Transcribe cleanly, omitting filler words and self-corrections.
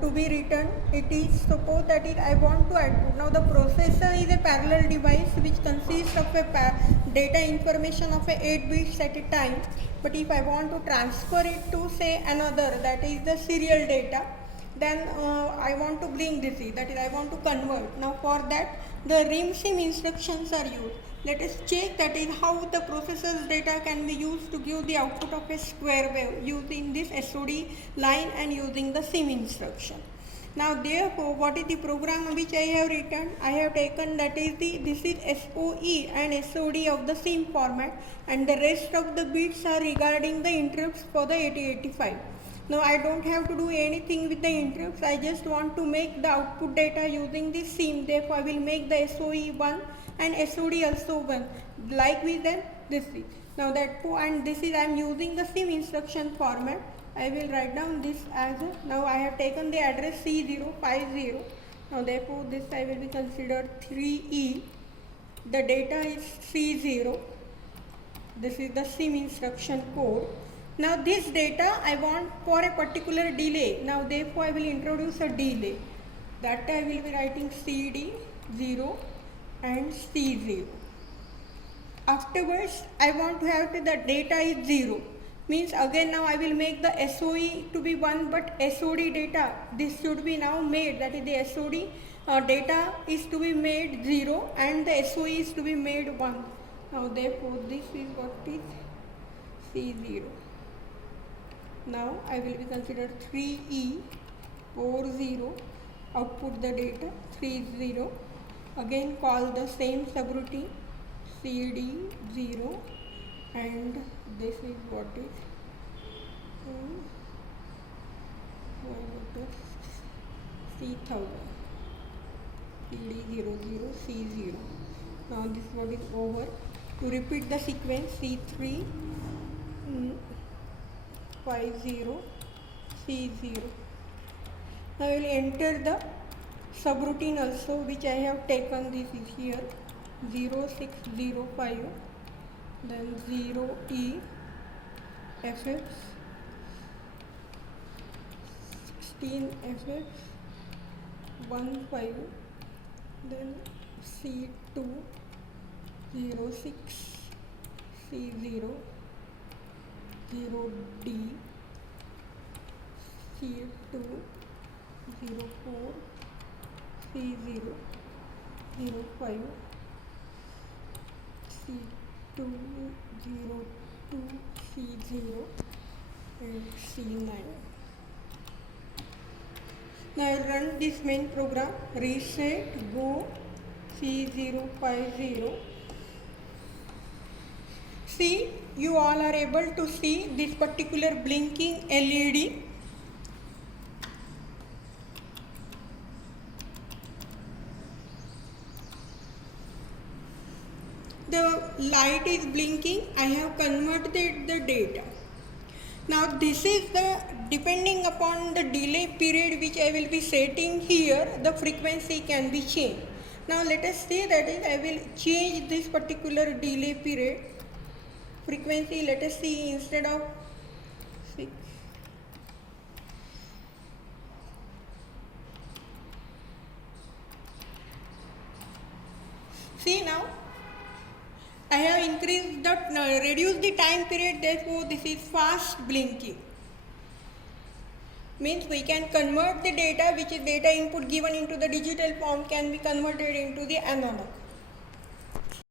to be written. It is suppose that I want to output. Now the processor is a parallel device which consists of a data information of a 8 bits at a time. But if I want to transfer it to say another, that is the serial data, then I want to bring this, that is I want to convert. Now for that the RIM-SIM instructions are used. Let us check that is how the processor's data can be used to give the output of a square wave using this SOD line and using the SIM instruction. Now therefore what is the program which I have written? I have taken that is this is SOE and SOD of the SIM format, and the rest of the bits are regarding the interrupts for the 8085. Now I don't have to do anything with the interrupts. I just want to make the output data using the SIM. Therefore I will make the SOE 1 and SOD also 1. Likewise then this is. Now that and this is I am using the SIM instruction format. I will write down this as now I have taken the address C050. Now therefore this I will be considered 3E. The data is C0. This is the SIM instruction code. Now this data I want for a particular delay. Now therefore I will introduce a delay. That I will be writing CD0 and C0. Afterwards I want to have the data is 0. Means again now I will make the SOE to be 1, but SOD data this should be now made, that is the SOD data is to be made 0 and the SOE is to be made 1. Now therefore this is what is C0. Now I will be considered 3E 40, output the data 30. Again call the same subroutine CD0 and this is what is C1000 CD00 C0. Now this one is over. To repeat the sequence C3 50 C0. Now I will enter the subroutine also which I have taken. This is here 0605, then 0E FF 16 FF 15, then C2 06 C0 0D C2 04 C0 05 C2 02 C0 and C9. Now I run this main program, reset go C050. See, you all are able to see this particular blinking LED. The light is blinking. I have converted the data. Now this is the, depending upon the delay period which I will be setting here, the frequency can be changed. Now let us say that is I will change this particular delay period. Frequency, let us see, instead of 6, see now I have increased the reduced the time period, therefore this is fast blinking. Means we can convert the data which is data input given into the digital form can be converted into the analog.